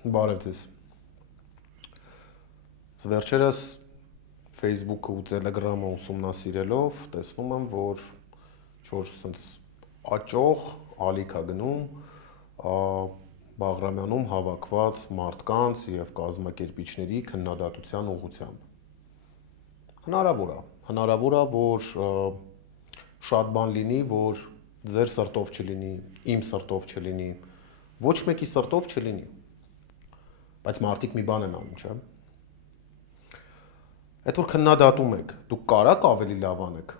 Բարև ձեզ։ Վերջերս Facebook-ը ու Telegram-ը ուսումնասիրելով տեսնում եմ, որ ինչ-որ սենց աճող ալիք է գնում Բաղրամյանում հավաքված մարդկանց և կազմակերպիչների քննադատության ուղղությամբ։ Հնարավոր է, որ շատ բան լինի, որ ձեր սրտով չլինի, իմ սրտով չլինի, ոչ մեկի սրտով չլինի, բայց մարդիկ մի բան են անում, չէ՞։ Այդ որ քննադատում եք, դուք կարաք ավելի լավ անեք,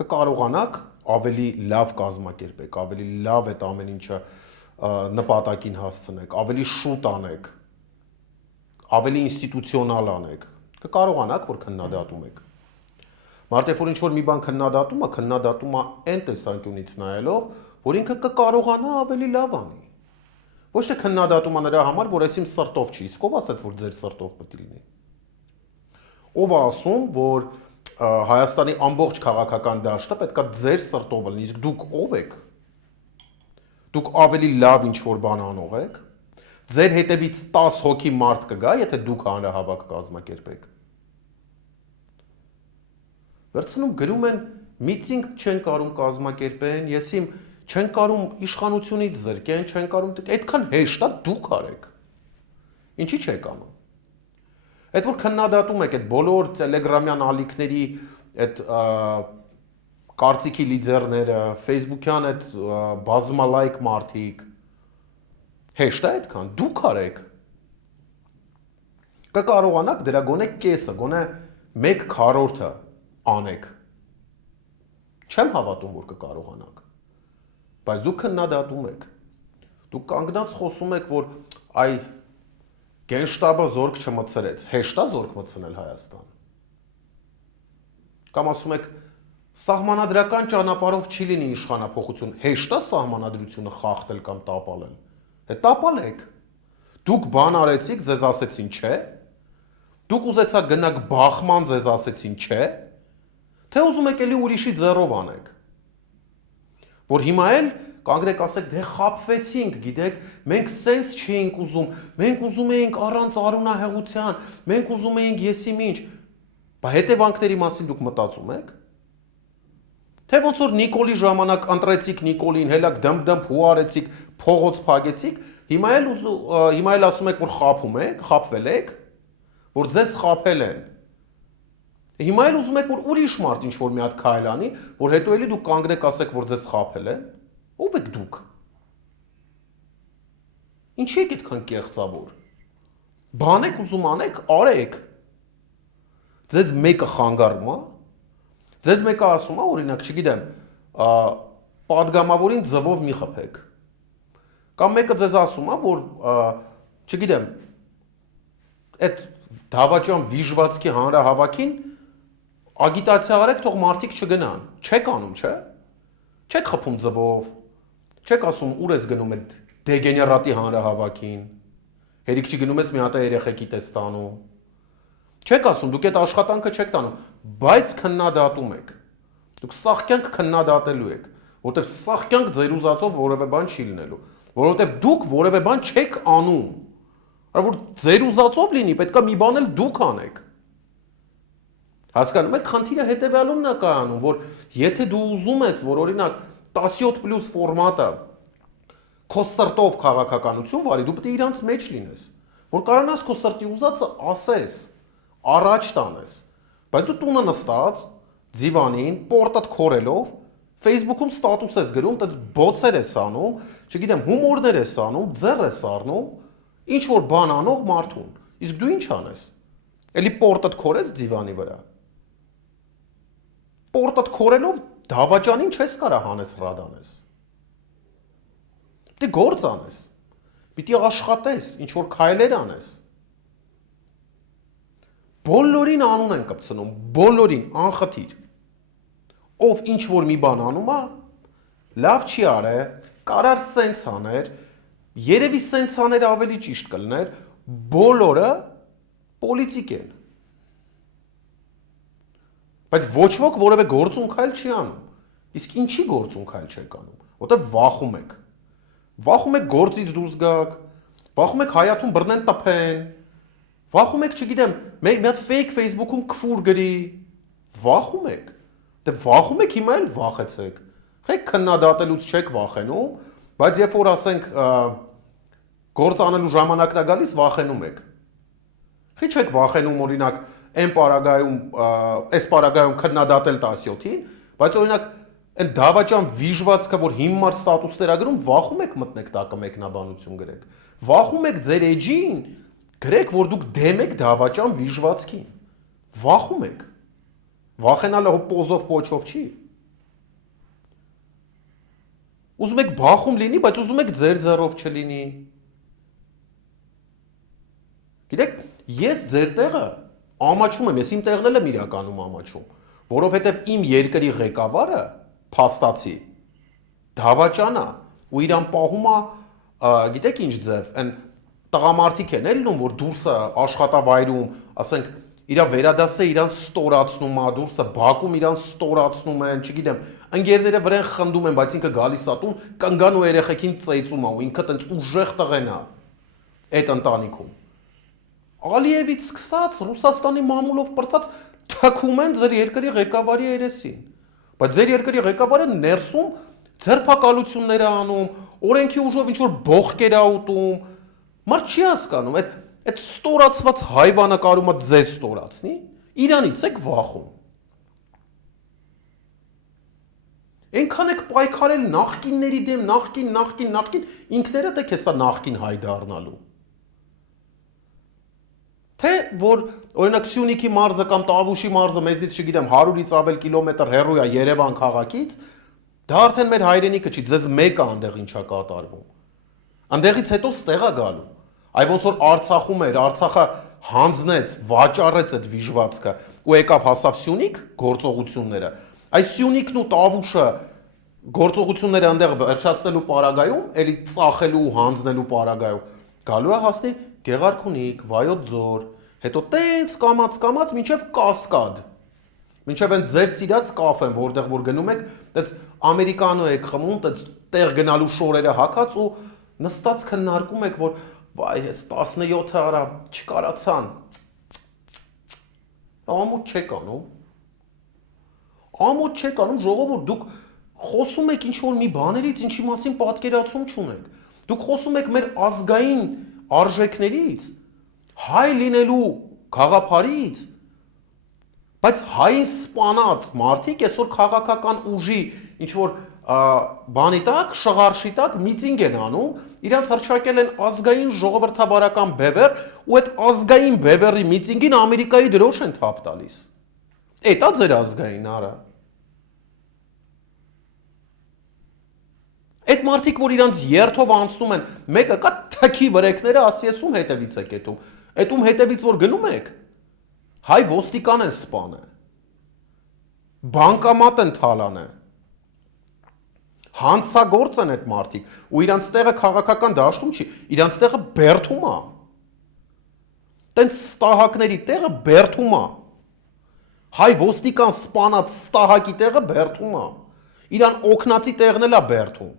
կկարողանաք ավելի լավ կազմակերպեք, ավելի լավ այդ ամեն ինչը նպատակին հասցնեք, ավելի շուտ անեք, ավելի ինստիտուցիոնալ անեք, կկարողանաք, որ քննադատում եք։ Մարդ երբ որ ինչ-որ մի բան քննադատում է այն տեսանկյունից նայելով, որ ինքը կկարողանա ավելի լավ անի։ Ոչ թե քննադատում է նրա համար, որ այս իմ սրտով չի, իսկ ով ասաց, որ ձեր սրտով պետք է լինի։ Ով է ասում, որ Հայաստանի ամբողջ քաղաքական դաշտը պետք է ձեր սրտով լինի, իսկ դուք ով եք։ Դուք ավելի լավ ինչ-որ բան անող եք։ Ձեր հետևից 10 հոգի մարդ կգա, եթե դուք հանրահավաք կազմակերպեք։ Վերցնում գրում են միտինգ չեն կարում կազմակերպեն, եսիմ չեն կարում իշխանությունից զրկեն, չեն կարում, այդքան հեշտ է դուք արեք։ Ինչի չեք անում։ Այդ որ քննադատում եք այդ բոլոր տելեգրամյան ալիքների այդ կարծիքի լիդերները, Facebook-յան այդ բազմալայք մարդիկ, հեշտ է այդքան, դուք արեք։ Կկարողանաք դրա գոնե կեսը, գոնե 1/4-ը անեք։ Չեմ հավատում, որ կկարողանաք, բայց դուք քննադատում եք, դուք կանգնած խոսում եք, որ այ գենշտաբը զորք չմտցրեց, հեշտ է զորք մտցնել Հայաստան։ Կամ ասում եք, սահմանադրական ճանապարհով չի լինի իշխանափոխություն, հեշտ է սահմանադրությունը խախտել կամ տապալել։ Տապալեք։ Դուք բան արեցիք, ձեզ ասեցին չէ։ Դուք ուզեցաք գնաք բախման, ձեզ ասեցին չէ։ Թե ուզում եք էլի ուրիշի ձեռով անեք։ Որ հիմա էլ կանգնեք ասեք, դե խաբվեցինք, գիտեք, մենք սենց չէինք ուզում, մենք ուզում էինք առանց արունահեղության, մենք ուզում էինք եսիմ ինչ, բա հետևանքների մասին դուք մտածում եք։ Թե ոնց որ Նիկոլի ժամանակ ընտրեցիք Նիկոլին, հելակ դմդմ փու արեցիք, փողոց փագեցիք, հիմա էլ ասում եք, որ խաբում եք, խաբվել եք, որ ձեզ խաբել են։ Հիմա էլ ուզում եք, որ ուրիշ մարդ ինչ-որ մի հատ քայլ անի, որ հետո էլի դուք կանգնեք ասեք, որ ձեզ խաբել են։ Ո՞վ եք դուք։ Ինչի եք այդքան կեղծավոր։ Բան եք ուզում անեք, արեք։ Ձեզ մեկը խանգարում է։ Ձեզ մեկը ասում է, օրինակ, չգիտեմ, պատգամավորին ձվով մի խփեք։ Կամ մեկը ձեզ ասում է, որ չգիտեմ, այդ դավաճան վիժվածքի հանրահավաքին ագիտացիա արեք, թող մարդիկ չգնան։ Չեք անում, չէ՞։ Չեք խփում ձվով։ Չեք ասում ուր ես գնում այդ դեգեներատի հանրահավաքին։ Հերիք չի գնում ես մի հատ երեխեքի տես տանում։ Չեք ասում, դուք այդ աշխատանքը չեք տանում, բայց քննադատում եք։ Դուք սաղ կյանք քննադատելու եք, որովհետև սաղ կյանք ձեր ուզածով որևէ բան չի լինելու, որովհետև դուք որևէ բան չեք անում։ Որ ձեր ուզածով լինի, պետք է մի բան էլ դուք անեք։ Հասկանում եք, խնդիրը հետևյալումն է կայանում, որ եթե դու ուզում ես, որ օրինակ 17+ ֆորմատը քո սրտով քաղաքականություն վարի, դու պետք է իրանց մեջ լինես, որ կարողանաս քո սրտի ուզածը ասես, առաջ տանես, բայց դու տունը նստած, ձիվանին, պորտդ քորելով, Facebook-ում ստատուս ես գրում, այդպես բոցեր ես անում, չգիտեմ, հումորներ ես անում, ձեռ ես առնում, ինչ որ բան անող մարդուն, իսկ դու ինչ անես։ Էլի պորտդ քորես ձիվանի վրա։ Պորտդ քորելով դավաճանին չես կարող հանես ռադանես։ Պիտի գործ անես, պիտի աշխատես, ինչ որ քայլեր անես։ Բոլորին անուն են կպցնում, բոլորին անխտիր։ Ով ինչ որ մի բան անում է, լավ չի արե, կարար սենց աներ, երևի սենց աներ ավելի ճիշտ կլներ, բոլորը պոլիտիկ են։ Բայց ոչ ոք որևէ գործուն քայլ չի անում։ Իսկ ինչի գործուն քայլ չեք անում, որտեղ վախում եք։ Վախում եք գործից դուրս գաք, Վախում եք հայաթում բռնեն տփեն։ Վախում եք, չգիտեմ, մի հատ fake Facebook-ում քֆուր գրի։ Վախում եք։ Դե վախում եք, հիմա էլ վախեցեք։ Խեք քննադատելուց չեք վախենում, բայց երբ որ ասենք գործ անելու ժամանակն է գալիս, վախենում եք։ Խի չեք վախենում օրինակ այն պարագայում, այս պարագայում քննադատել 17-ին, բայց օրինակ այն դավաճան վիժվածքը, որ հիմար ստատուսներ ա գրում, վախում եք մտնեք տակը մեկնաբանություն գրեք։ Վախում եք ձեր էջին, գրեք, որ դուք դեմ եք դավաճան վիժվածքին։ Վախում եք։ Վախենալը պոզով պոչով չի։ Ուզում եք բախում լինի, բայց ուզում եք ձեր ձեռով չլինի։ Գիտեք, ես ձեր տեղը ամաչում եմ, ես իմ տեղն եմ իրականում ամաչում, որովհետև իմ երկրի ղեկավարը փաստացի դավաճանա ու իրան պահում է, գիտեք ինչ ձև, այն տղամարդիկ են ելնում, որ դուրսը աշխատավայրում, ասենք, իրա վերադասը իրան ստորացնում է, դուրսը բակում իրան ստորացնում են, չգիտեմ, ընկերները վրան խնդում են, բայց ինքը գալիս է տուն, կնգան ու երեխեքին ծեծում է ու ինքը տենց ուժեղ տղեն է այդ ընտանիքում։ Ալիևից սկսած, Ռուսաստանի մամուլով պրծած թքում են ձեր երկրի ղեկավարի երեսին։ Բայց ձեր երկրի ղեկավարը ներսում ձերբակալություններ է անում, օրենքի ուժով ինչ-որ բողկեր է ուտում։ Մարդ չի հասկանում, այդ ստորացված հայվանը կարում է ձեզ ստորացնի, իրանից եք վախում։ Այնքան եք պայքարել նախկինների դեմ, նախկին, ինքներդ եք հեսա նախկին հայ դառնալու։ Թե որ օրինակ Սյունիքի մարզը կամ Տավուշի մարզը մեզնից չգիտեմ 100-ից ավել կիլոմետր հեռու է Երևան քաղաքից, դա արդեն մեր հայրենիքը չի, ձեզ մեկը այնտեղ ինչա կատարվում։ Այնտեղից հետո ստեղ է գալու։ Այ ոնց որ Արցախում էր, Արցախը հանձնեց, վաճառեց այդ վիժվածքը ու եկավ հասավ Սյունիք գործողությունները։ Այս Սյունիքն ու Տավուշը գործողությունները այնտեղ վերջացնելու պարագայում, էլի ծախելու ու հանձնելու պարագայում գալու է հասնի Գեղարքունիք, Վայոց ձոր, հետո տենց կամած մինչև Կասկադ, մինչև այն ձեր սիրած կաֆեն, որտեղ որ գնում եք, տենց ամերիկանո եք խմում, տենց տեղ գնալու շորերը հագած ու նստած քննարկում եք, որ վայ, ես 17-ը արա չկարացան։ Ամոթ չեք անում։ Ամոթ չեք անում, ժողովուրդ, դուք խոսում եք ինչ-որ մի բաներից, ինչի մասին պատկերացում չունեք։ Դուք խոսում եք մեր ազգային արժեքներից, հայ լինելու գաղափարից, բայց հային սպանած մարդիկ այսօր քաղաքական ուժի ինչ-որ բանի տակ, շղարշի տակ միտինգ են անում, իրանց հռչակել են ազգային ժողովրդավարական բևեռ ու այդ ազգային բևեռի միտինգին Ամերիկայի դրոշ են թափ տալիս։ Էտա ձեր ազգային արա։ Այդ մարդիկ, որ իրանց երթով անցնում են, մեկը կա թքի վրեքները, ասի ես ում հետևից եք էտում, այդ ում հետևից որ գնում եք, հայ ոստիկան են սպանը, բանկամատ են թալանը, հանցագործ են այդ մարդիկ, ու իրանց տեղը քաղաքական դաշտում չի, իրանց տեղը բերդում է, տենց ստահակների տեղը բերդում է, հայ ոստիկան սպանած ստահակի տեղը բերդում է, իրան օգնածի տեղն էլ է բերդում,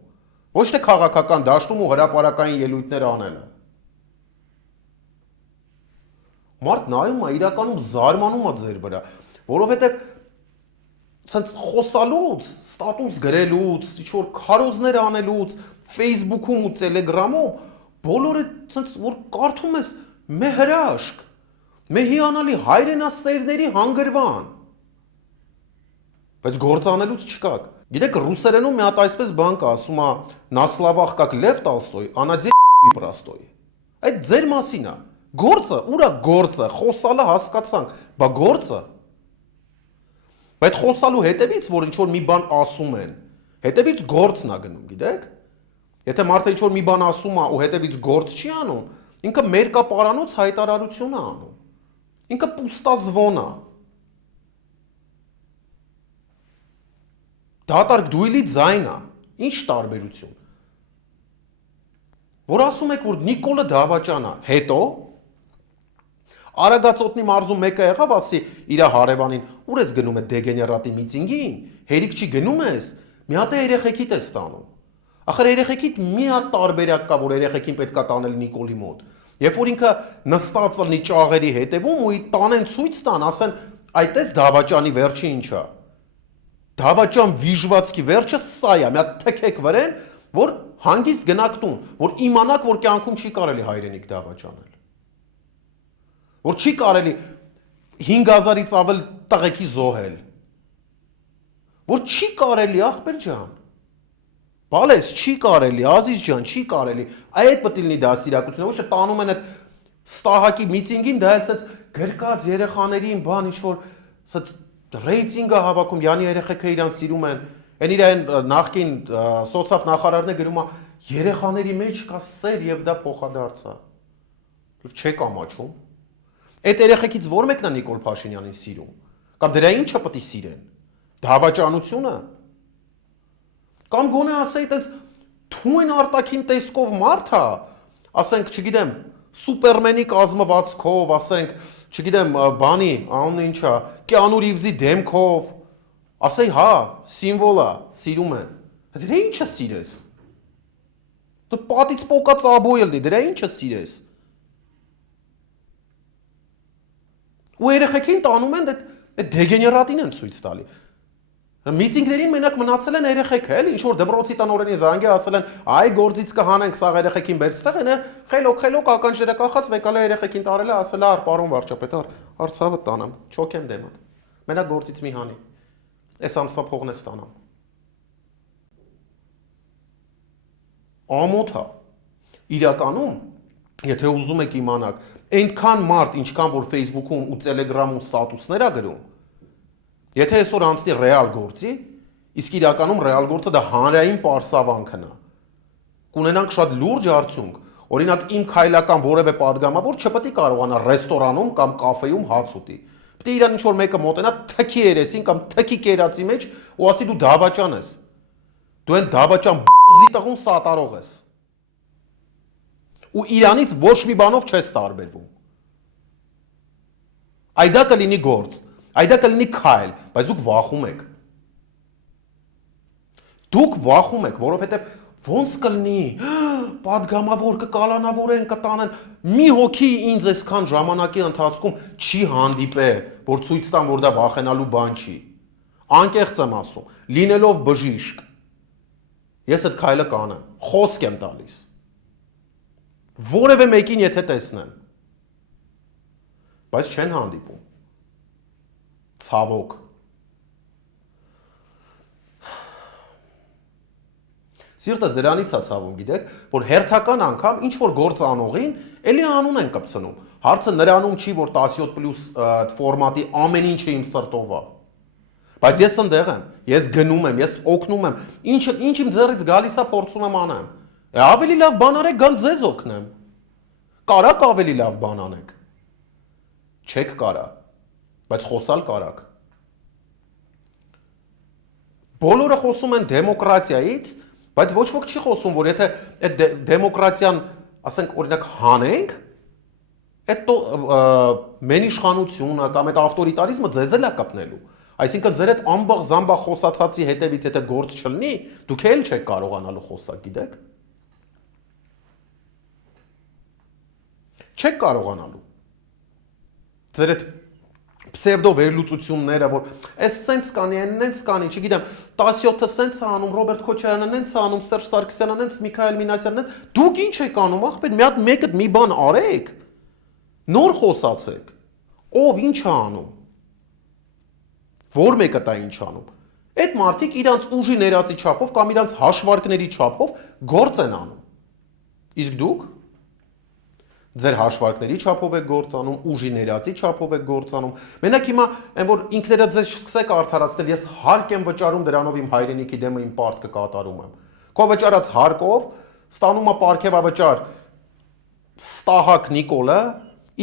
ոչ թե քաղաքական դաշտում ու հրապարակային ելույթներ անելը։ Մարդ նայում է, իրականում զարմանում է ձեր վրա, որովհետև սենց խոսալուց, ստատուս գրելուց, ինչ-որ քարոզներ անելուց, Facebook-ում ու Telegram-ում, բոլորը սենց որ կարդում ես մե հրաշք, մե հիանալի հայրենասերների հանգրվան, բայց գործանելուց չկաք։ Գիտեք, ռուսերենում մի հատ այսպես բան կա, ասում է «На словах как Лев Толстой, а на деле простой»։ Այդ ձեր մասին է։ Գործը, ուրա գործը, խոսալը հասկացանք, բա գործը։ Բայց խոսալու հետևից, որ ինչ-որ մի բան ասում են, հետևից գործն է գնում, գիտեք։ Եթե մարդը ինչ-որ մի բան ասում է ու հետևից գործ չի անում, ինքը մերկապարանոց հայտարարություն է անում։ Ինքը պուստազվոն է։ Դատարկ դույլի ձայն է, ինչ տարբերություն։ Որ ասում եք, որ Նիկոլը դավաճան է, հետո Արագածոտնի մարզում մեկը եղավ, ասի իր հարևանին, ուր ես գնում է դեգեներատի միտինգին, հերիք չի գնում ես, մի հատ է երեխեքիդ ես տանում։ Ախր երեխեքիդ մի հատ տարբերակ կա, որ երեխեքին պետքա տանել Նիկոլի մոտ։ Երբ որ ինքը նստած լինի ճաղերի հետևում ու տանեն ցույց տան, ասեն, այտես դավաճանի վերջը ինչա։ Դավաճան վիժվածքի վերջը սա է, մի հատ թքեք վրեն, որ հանգիստ գնաք տուն, որ իմանաք, որ կյանքում չի կարելի հայրենիք դավաճանել։ Որ չի կարելի 5000-ից ավել տղեկի զոհել։ Որ չի կարելի, ախպեր ջան։ Բալես չի կարելի, Ազիզ ջան, չի կարելի։ Այդ պետք է լինի դաստիարակությունը, ոչ թե տանում են այդ ստահակի միտինգին, դա էլ ասած գրկած երեխաներին բան ինչ որ ասած ռեյտինգը հավաքում, յանի երեխեքը իրան սիրում են։ Այն իրեն նախկին սոցիալ նախարարն է գրում է երեխաների մեջ կա սեր եւ դա փոխադարձ է։ Չեք ամաչում։ Այդ երեխեքից որ մեկն է Նիկոլ Փաշինյանին սիրում։ Կամ դրա ինչը պետք է սիրեն։ Դավաճանությունը։ Կամ գոնե ասեի այդպես թույն արտաքին տեսքով մարդ է, ասենք, չգիտեմ, Սուպերմենի կազմվածքով, ասենք, չգիտեմ, բանի, անունը ինչ է, Կիանու Ռիվզի դեմքով, ասեի, հա, սիմվոլ է, սիրում են։ Դրա ինչը սիրես։ Դու պատից պոկած աբոյել դի, դրա ինչը սիրես։ Ու երեխեքին տանում են այդ դեգեներատին են ցույց տալի։ Միտինգներին մենակ մնացել են երեխեքը, էլի ինչ որ դպրոցի տնօրենի զանգի ասել են, այ գործից կհանենք սա երեխեքին բերստեղ են, խելոք ականջերը կախած վեկալա երեխեքին տարել է, ասել է, «Ար պարոն վարչապետ, արցավը տանամ, չոքեմ դեմդ»։ Մենակ գործից մի հանի։ Այս ամսվա փողն է ստանամ։ Ամոթ է։ Իրականում, եթե ուզում եք իմանաք, այնքան մարդ, ինչքան որ Facebook-ում ու Telegram-ում ստատուսներ է գրում, եթե այսօր անցնի ռեալ գործի, իսկ իրականում ռեալ գործը դա հանրային պարսավանքն է։ Կունենանք շատ լուրջ արդյունք, օրինակ իմ քայլական որևէ падգամավոր չպետք է կարողանա ռեստորանում կամ կաֆեում հաց ուտի։ Պետք է իրան ինչ որ մեկը մոտենա թքի երեսին կամ թքի կերածի մեջ ու ասի դու դավաճան ես։ Դու այն դավաճան բոզի տղուն սատարող ես։ Ու իրանից ոչ մի բանով չես տարբերվում։ Այդա կլինի գործ, այդա կլինի քայլ, բայց դուք վախում եք։ Դուք վախում եք, որովհետև ոնց կլինի, падգամավոր կկալանավորեն, կտանեն, մի հոգի ինձ այսքան ժամանակի ընթացքում չի հանդիպե, որ ցույց տան, որ դա վախենալու բան չի։ Անկեղծ եմ ասում, լինելով բժիշկ, ես այդ քայլը կանեմ, խոսք եմ տալիս։ Որևէ մեկին եթե տեսնեմ, բայց չեն հանդիպում։ Ցավոք։ Սիրտս դրանից է ցավում, գիտեք, որ հերթական անգամ ինչ որ գործ անողին էլի անուն են կպցնում։ Հարցը նրանում չի, որ 17+ ֆորմատի ամեն ինչը իմ սրտով է։ Բայց ես ընդեղ եմ, ես գնում եմ, ես օգնում եմ, ինչ իմ ձեռից գալիս է փորձում եմ անեմ։ Ավելի լավ բան արեք, գալ ձեզ օգնեմ։ Կարաք ավելի լավ բան անեք։ Չեք կարա, բայց խոսալ կարաք։ Բոլորը խոսում են դեմոկրատիայից, բայց ոչ ոք չի խոսում, որ եթե այդ դեմոկրատիան, ասենք, օրինակ հանենք, այդ մենիշխանությունը կամ այդ ավտորիտարիզմը ձեզ էլ է կպնելու։ Այսինքն ձեր այդ ամբողջ զամբա խոսացածի հետևից եթե գործ չլինի, դուք էլ չեք կարողանալու խոսալ, գիտեք։ Չեք կարողանալու։ Ձեր այդ պսևդո վերլուծությունները, որ այս սենց կանի, այնց կանի, չգիտեմ, 17-ը սենց է անում, Ռոբերտ Քոչարյանը նենց է անում, Սերժ Սարգսյանը նենց, Միքայել Մինասյանը նենց, դուք ինչ եք անում, ախպեր, մեկը մի բան արեք, նոր խոսացեք, ով ինչ է անում, որ մեկը տա ինչ անում, այդ մարդիկ իրանց ուժի ներածի չափով կամ իրանց հաշվարկների չափով գործ են անում, իսկ դուք ձեր հաշվարկների չափով եք գործանում, ուժի ներածի չափով եք գործանում։ Մենակ հիմա այն որ ինքներդ ձեզ սկսեք արդարացնել, ես հարկ եմ վճարում դրանով իմ հայրենիքի դեմը իմ պարտքը կատարում եմ։ Քո վճարած հարկով ստանում է պարգևավճար Ստահակ Նիկոլը,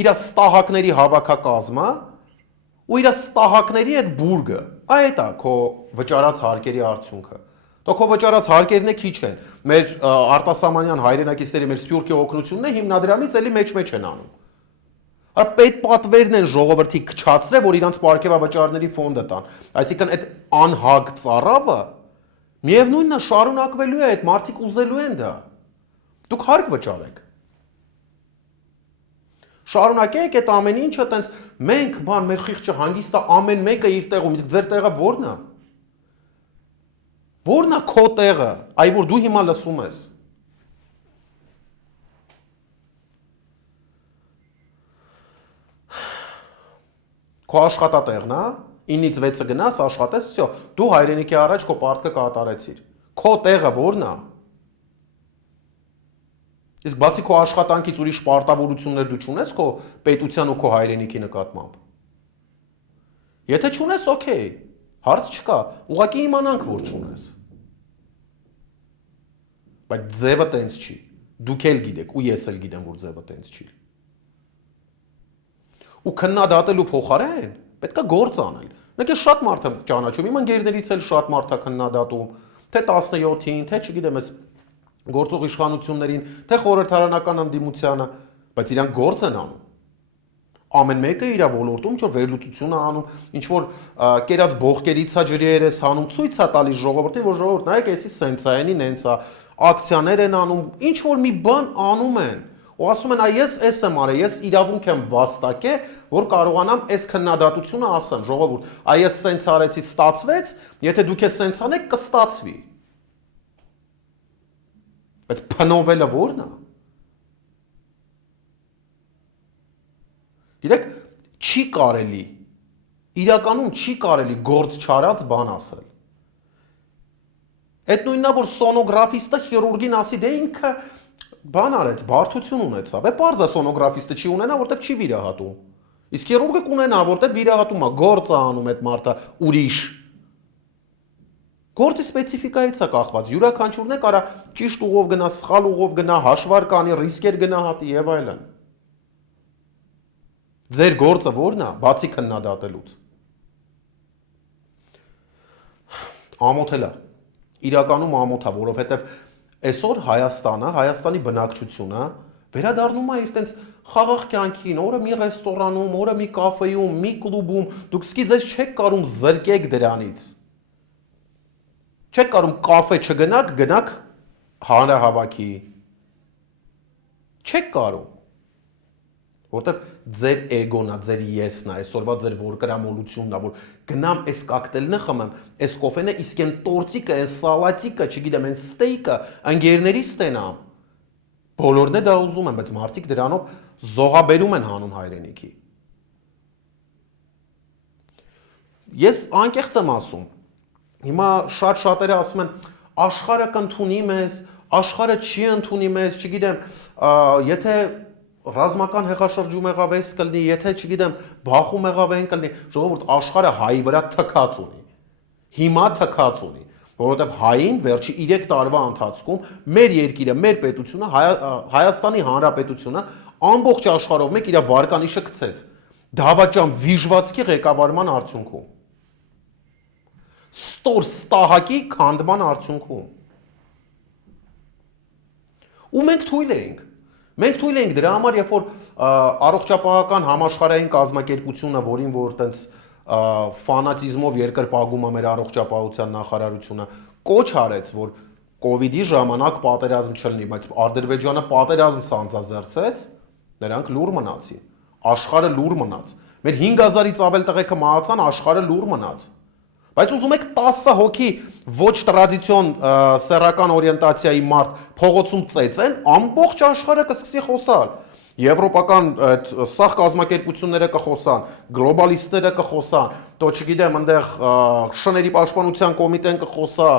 իր ստահակների հավաքակազմը ու իր ստահակների այդ բուրգը։ Այդ է քո վճարած հարկերի արդյունքը։ Քո վճարած հարկերն է քիչ են։ Մեր արտասահմանյան հայրենակիցների մեր սփյուռքի օգնությունն է հիմնադրամից էլի մեջ են անում։ Արա պետ պատվերն են ժողովրդի քչացրել, որ իրանց պարգևավճարների ֆոնդը տան։ Այսինքն այդ անհագ ծառավը Միևնույնն է, շարունակվելու է, այդ մարդիկ ուզելու են դա։ Դուք հարկ վճարեք։ Շարունակեք այդ ամեն ինչը տենց մենք մեր խիղճը հանգիստը ամեն մեկը իր տեղում, իսկ ձեր տեղը ո՞րն է։ Ո՞րն է քո տեղը, այ որ դու հիմա լսում ես։ Քո աշխատատեղն է, 9-ից 6-ը գնաս, աշխատես, всё, դու հայրենիքի առաջ քո պարտքը կատարեցիր։ Քո տեղը ո՞րն է։ Իսկ բացի քո աշխատանքից ուրիշ պարտավորություններ դու չունես քո պետության ու քո հայրենիքի նկատմամբ։ Եթե չունես, օքեյ, հարց չկա, ուղղակի իմանանք, որ չունես։ Բայց ձևը տենց չի։ Դուք էլ գիտեք, ու ես էլ գիտեմ, որ ձևը տենց չի։ Ու քննադատելու փոխարեն պետք է գործ անել։ Նույնիսկ ես շատ մարդ եմ ճանաչում, իմ ընկերներից էլ շատ մարդ է քննադատում, թե 17-ին, թե չգիտեմ, ես գործող իշխանություններին, թե խորհրդարանական ընդդիմությանը, բայց իրանք գործ են անում։ Ամեն մեկը իր ոլորտում ինչ որ վերլուծություն է անում, ինչ որ կերած բողկերից է ջրեր է հանում, ցույց է տալիս ժողովրդին, որ ժողովուրդ նայեք, էսի սենց է, այնին հենց է, ակցիաներ են անում, ինչ որ մի բան անում են։ Ու ասում են, այ ես էս եմ արել, ես իրավունք եմ վաստակե, որ կարողանամ այս քննադատությունը ասեմ, ժողովուրդ, այ ես սենց արեցի, ստացվեց, եթե դուք ես սենց անեք, կստացվի։ Բայց փնովելը ո՞րն է։ Գիտեք, չի կարելի, իրականում չի կարելի գործ չարած բան ասել։ Այդ նույնն է, որ սոնոգրաֆիստը խիրուրգին ասի, դե ինքը բան արեց, բարդություն ունեցավ։ Է պարզ է սոնոգրաֆիստը չի ունենա, որտեվ չի վիրահատում։ Իսկ խիրուրգը կունենա, որտեվ վիրահատում է, գործ է անում այդ մարդը ուրիշ։ Գործի սպეციფიკայից է կախված, յուրաքանչյուրն է կարա ճիշտ ուղով գնա, սխալ ուղով գնա, հաշվար կանի, ռիսկեր գնահատի եւ այլն։ Ձեր գործը ո՞րն է, բացի քննադատելուց։ Ամոթել է։ Իրականում ամոթ է, որովհետեւ այսօր Հայաստանը, Հայաստանի բնակչությունը վերադառնում է իր տենց խաղաղ կյանքին, օրը մի ռեստորանում, օրը մի կաֆեում, մի կլուբում, դուք սկի ձեզ չեք կարում զրկեք դրանից։ Չեք կարում կաֆե չգնաք, գնաք հանրահավաքի։ Չեք կարում։ Որտեվ ձեր էգոնա, ձեր եսն է, այսօրվա ձեր որկրամոլությունն է, որ գնամ այս կոկտեյլը խմեմ, այս կոֆենը, իսկ այն տորտիկը, այս սալատիկը, չգիտեմ, այն ստեյկը ընկերներից ստենամ։ Բոլորն է դա ուզում են, բայց մարդիկ դրանով զոհաբերում են հանուն հայրենիքի։ Ես անկեղծ եմ ասում։ Հիմա շատ-շատերը ասում են, աշխարհը կընդունի մեզ, աշխարհը չի ընդունի մեզ, չգիտեմ, եթե ռազմական հեղաշրջում եղավ էս կլինի, եթե չգիտեմ, բախում եղավ այն կլինի, ժողովուրդ աշխարհը հայի վրա թքած ունի։ Հիմա թքած ունի, որովհետև հային վերջի 3 տարվա ընթացքում մեր երկիրը, մեր պետությունը, Հայաստանի Հանրապետությունը ամբողջ աշխարհով մեկ իր վարկանիշը գցեց դավաճան վիժվածքի ղեկավարման արդյունքում։ Ստոր ստահակի քանդման արդյունքում։ Ու մենք թույլ էինք։ Մենք թույլ էինք դրա համար, երբ որ առողջապահական համաշխարհային կազմակերպությունը, որին որ տենց ֆանատիզմով երկրպագում է մեր առողջապահության նախարարությունը, կոչ արեց, որ կոവിഡ്ի ժամանակ պատերազմ չլինի, բայց Ադրբեջանը պատերազմ սանձազերծեց, նրանք լուր մնացին։ Աշխարհը լուր մնաց։ Մեր 5000-ից ավել տղեկը մահացան, աշխարհը լուր մնաց։ Բայց ուզում եք 10 հոգի ոչ տրադիցիոն սեռական օրիենտացիայի մարդ փողոցում ծեծեն, ամբողջ աշխարհը կսկսի խոսալ։ Եվրոպական այդ սախ կազմակերպությունները կխոսան, գլոբալիստները կխոսան, то չգիտեմ, այնտեղ շների պաշտպանության կոմիտեն կխոսա,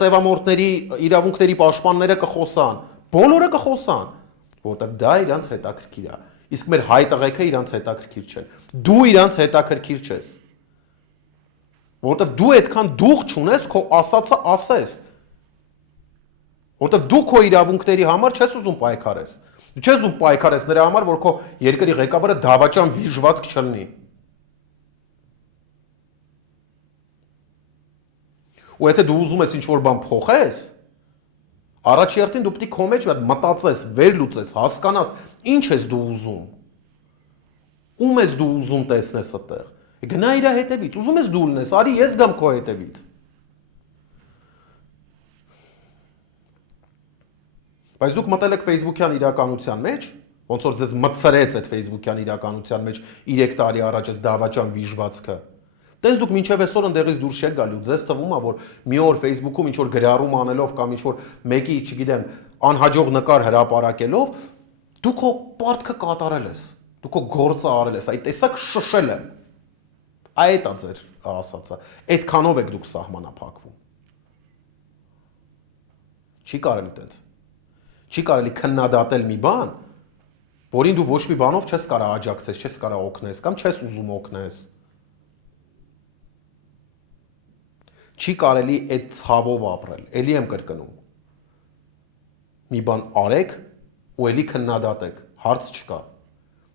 սևամորտների իրավունքների պաշտպանները կխոսան, բոլորը կխոսան, որտեղ դա իրանց հետաքրքիր է։ Իսկ մեր հայ տղեկը իրանց հետաքրքիր չեն։ Դու իրանց հետաքրքիր չես։ Որտեվ դու այդքան դուխ չունես քո ասածը ասես։ Որտեվ դու քո իրավունքների համար չես ուզում պայքարես։ Դու չես ուզում պայքարես նրա համար, որ քո երկրի ղեկավարը դավաճան վիժվածք չլինի։ Ու եթե դու ուզում ես ինչ-որ բան փոխես, առաջերտին դու պետք է քո մեջ մտածես, վերլուծես, հասկանաս, ինչ ես դու ուզում։ Ում ես դու ուզում տեսնես այդտեղ։ Գնա իր հետևից, ուզում ես դու լինես, արի ես գամ քո հետևից։ Բայց դուք մտել եք Facebook-յան իրականության մեջ, ոնց որ ձեզ մտցրեց այդ Facebook-յան իրականության մեջ 3 տարի առաջ այս դավաճան վիժվածքը։ Տենց դուք մինչև այսօր ընդեղից դուրս չեք գալու, ձեզ թվում է, որ մի օր Facebook-ում ինչ որ գրառում անելով կամ ինչ որ մեկի, չգիտեմ, անհաջող նկար հրապարակելով, դու քո պարտքը կատարել ես, դու քո գործը արել ես, այդ տեսակ շշել եմ։ Այդ է ձեր ասածը։ Այդքանով եք դուք սահմանափակվում։ Չի կարելի տենց։ Չի կարելի քննադատել մի բան, որին դու ոչ մի բանով չես կարող աջակցես, չես կարող օգնես կամ չես ուզում օգնես։ Չի կարելի այդ ցավով ապրել։ Էլի եմ կրկնում։ Մի բան արեք ու էլի քննադատեք, հարց չկա։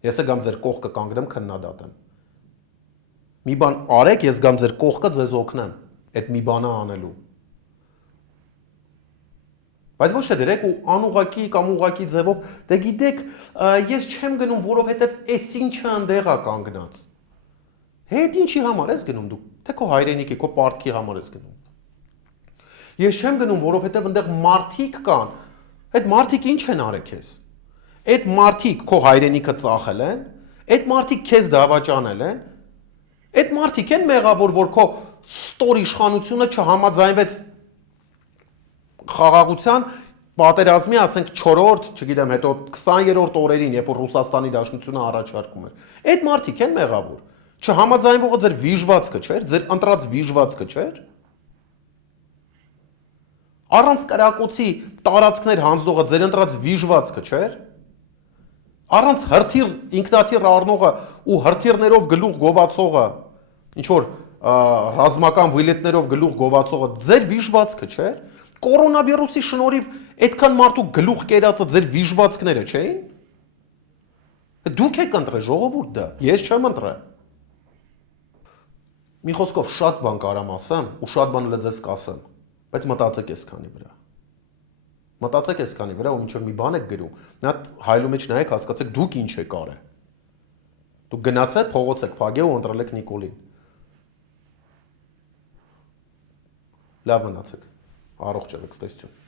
Ես գամ ձեր կողքը կանգնեմ քննադատեմ։ Մի բան արեք, ես գամ ձեր կողքը ձեզ օգնեմ այդ մի բանը անելու։ Բայց ոչ թե դրեք ու անուղակի կամ ուղակի ձևով, դե գիտեք, ես չեմ գնում, որովհետև էս ինչը ընդեղ է կանգնած։ Հետ ինչի համար ես գնում դու, թե քո հայրենիքի, քո պարտքի համար ես գնում։ Ես չեմ գնում, որովհետև ընդեղ մարդիկ կան, այդ մարդիկ ինչ են արել քեզ։ Այդ մարդիկ քո հայրենիքը ծախել են, այդ մարդիկ քեզ դավաճանել են, այդ մարդիկ են մեղավոր, որ քո ստոր իշխանությունը չհամաձայնվեց խաղաղության պատերազմի, ասենք 4-րդ, չգիտեմ, հետո 20-րդ օրերին, երբ որ Ռուսաստանի Դաշնությունը առաջարկում էր։ Այդ մարդիկ են մեղավոր։ Չհամաձայնվողը ձեր վիժվածքը չէր, ձեր ընտրած վիժվածքը չէր։ Առանց կրակոցի տարածքներ հանձնողը ձեր ընտրած վիժվածքը չէր։ Առանց հրթիռ ինքնաթիռ առնողը ու հրթիռներով գլուխ գովացողը, ինչ որ ռազմական վիլետներով գլուխ գովացողը ձեր վիժվածքը չէր։ Կորոնավիրուսի շնորհիվ այդքան մարդու գլուխ կերածը ձեր վիժվածքները չէին։ Դուք եք ընտրել ժողովուրդ դա, ես չեմ ընտրել։ Մի խոսքով շատ բան կարամ ասեմ ու շատ բան էլ ձեզ կասեմ, բայց մտածեք այսքանի վրա։ Մտածեք այսքանի վրա ու մինչև մի բան եք գրում, մի հատ հայլու մեջ նայեք, հասկացեք դուք ինչ եք արել։ Դուք գնացեք, փողոց եք փագել ու ընտրել եք Նիկոլին։ Լավ մնացեք։ Առողջ եղեք, ստեսություն։